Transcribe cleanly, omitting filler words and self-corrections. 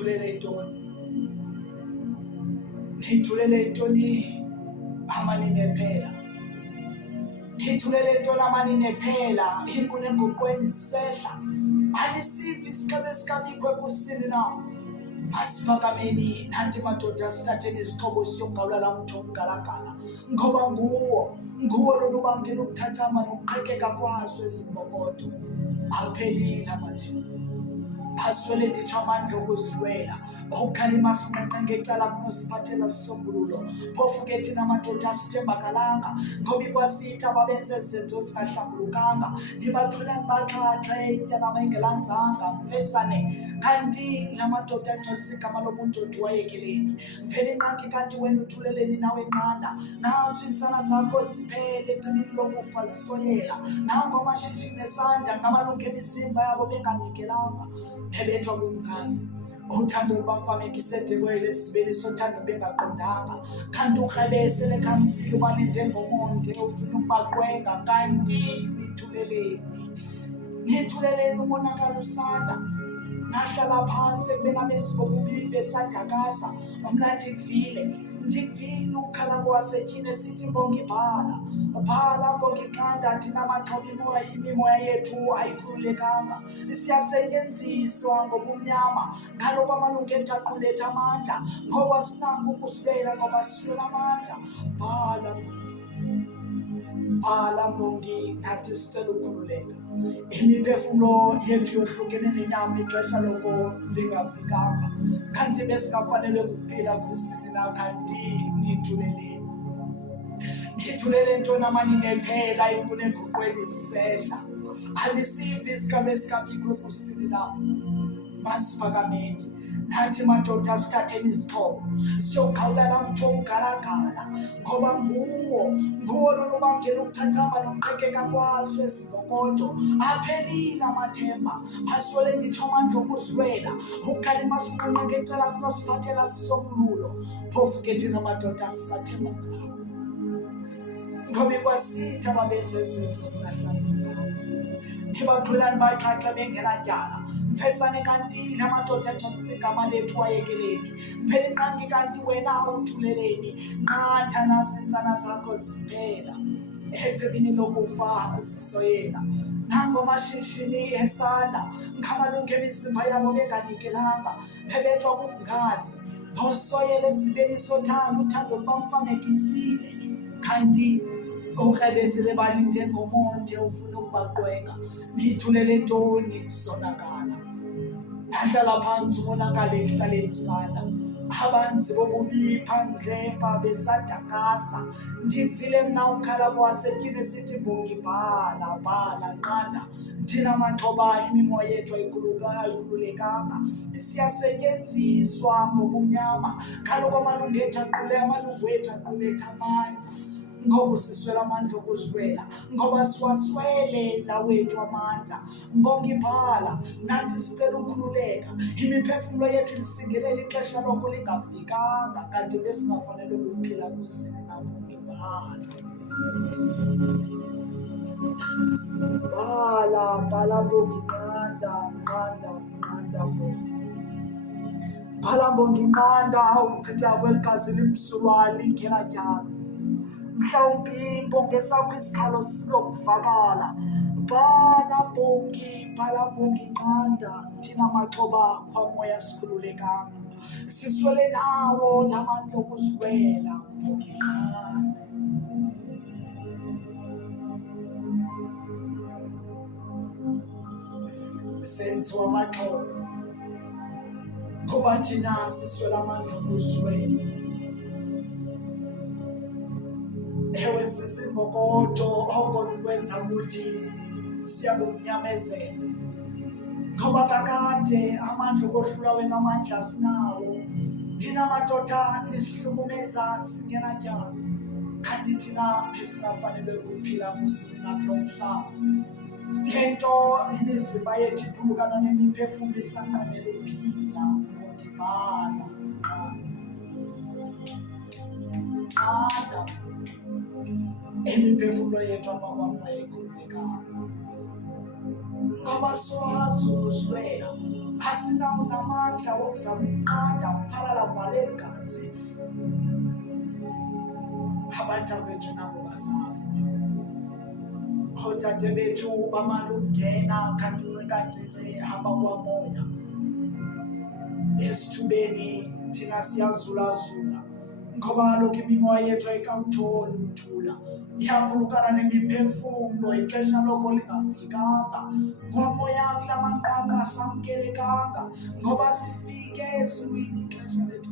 Ngithulele intoni? Ngithulele intoni amanini phela? Ngithulele intoni amanini phela? Inkuni enguqweni sehla. Alisivi isikhabe sikabikho ekusini na. Asiphakameni nathi madoda sithatheni izixhobo siyongawula mtho umgalagala. Ngoba nguwo lolu bangela ukuthathama nokuqhekeka kwazo ezimbokodo. Aphelile amathemba. Aswele nditsho amandla okuzilwela okukhalima sinqenqe ngecala kunosiphathela sisombululo. Phofu ke thina madoda asithembakalanga ngoba ikwasithi ababenze izenzo zingahlambulukanga. Nibaxhula nibaxhaxhe ityala bengelanzanga mfesane. Kanti la madoda engcolisa igama lobundoda wayekeleni. Mvele inqangi kanti wena uthuleleni nawe nqanda. Nazo iintsana zakho ziphele ecimini lokufa zisoyela. Nango amashishini esandla namalungu emizimba yabo benganikelanga. Ebethwa kumngazi uthando lubamfanekise edekweni lesibili sothando bengaqondanga. Kanti ukrelese lekhamisile ubalinde ngomonde ufuna ukubaqwenga. Kanti nithuleleni umonakalo usanda. Nahlala phansi ekubeni abenzi bobubi besadakasa. Mna ndikuvile ukukhala kwasetyhini esithi mbongi bhala mbongi qanda thina maxhoba imimoya yethu ayikhululekanga. Siyasetyenziswa ngobumnyama ngalo kwamalungu ethu aquletha amandla ngoba sinako ukusibela ngoba siswela amandla. Bhala mbongi nathi sicela ukukhululeka. Imiphefumlo yethu yohlukene nenyama ixesha loko lingafikanga. Kanti besingafanele kuphila kusini na. Kanti ngithulele ntoni amanini phela inkuni enguqweni sehla. Alisivi isikhabe sikabikho kusini na. Masiphakameni nathi madoda sithatheni izixhobo siyokhawulala mtho umgalagala ngoba nguwo lolu bangela ukuthathama nokuqhekeka kwazo ezimbokodo. Aphelile amathemba aswele nditsho amandla okuzilwela ukukhalima sinqenqe ngecala kunosiphathela sisombululo. Phofu ke thina madoda sisathemba ngawo ngoba ikwasithi ababenze izinto zingahlambulukanga. Nibaxhula nibaxhaxhe bengenatyala. Mfesane kanti la madoda engcolisa igama lethu wayekeleni. Mphela inqangi kanti wena uthuleleni. Nqanda nazo iintsana zakho ziphela ecimini lokufa zisoyela. Nango amashishini esanda ngamalungu emizimba yabo benganikelanga. Bebethwa kumngazi bosoyela esibeni sothando uthando lubamfanekisile. Kanti ukrelesile balinde ngomonde ufuna ukubaqwenga. Nithulele ntoni kusonakala? Nahlala phansi umonakalo ekuhlaleni usanda. Abanzi bobubi phandle besadakasa. Ndivile mna ukhala kwasetyhini esithi mbongi bhala nqanda. Thina maxhoba imimoya yethu ayikhululekanga. Siyasetyenziswa ngobumnyama kaloku amalungu ethu aquletha amandla. Ngoba siswela amandla okuzilwela ngoba siwaswele la wethu amandla. Mbongi bhala nathi sicela ukukhululeka. Imiphefumlo yethu lisingelela ixesha loko lingafikanga. Kanti besingafanele ukuphila kusini na. Mbongi bhala mbongi nqanda mbongi. Bhala mbongi nqanda ukuchitha kweligazi limsulwa lingenatyala. Mhlawumbi mbongi esakho isikhalo siyokuvakala. Bhala mbongi nqanda thina maxhoba kwamoya sikhululekanga. Siswele nawo namandla okuzilwela. Mbongi nqanda. Senziwa amaxhoba ngoba thina siswela amandla okuzilwela. Ewe sisimbokodo oko kwenza ukuthi siyakunyamezela ngoba kakade amandla okohlula wena amandla sinawo. Thina madoda nisihlukumeza singenatyala. Kanti thina besingafanele ukuphila kusini nakulo mhlaba. Le nto imizimba yethu iphulukana nemiphefumlo isanqwenela ukuphila. Mbongi bhala nqanda. Imiphefumlo yethu apha kwamoya ikhululekanga ngoba siwazi ukuzilwela. ugcina unamandla wokuzama ukunqanda ukuphalala kwale gazi, abantakwethu nabo basafa. Odade bethu bamane ukungena kancinci kancinci hamba kwamoya esithubeni, thina siyazulazula ngoba kaloku imimoya yethu ayikawutholi ukuthula, iyaphulukana nemiphefumlo, ixesha loko lingafikanga. Kwamoya kula manqwanqwa asamkelekanga ngoba sifike ezulwini ixesha lethu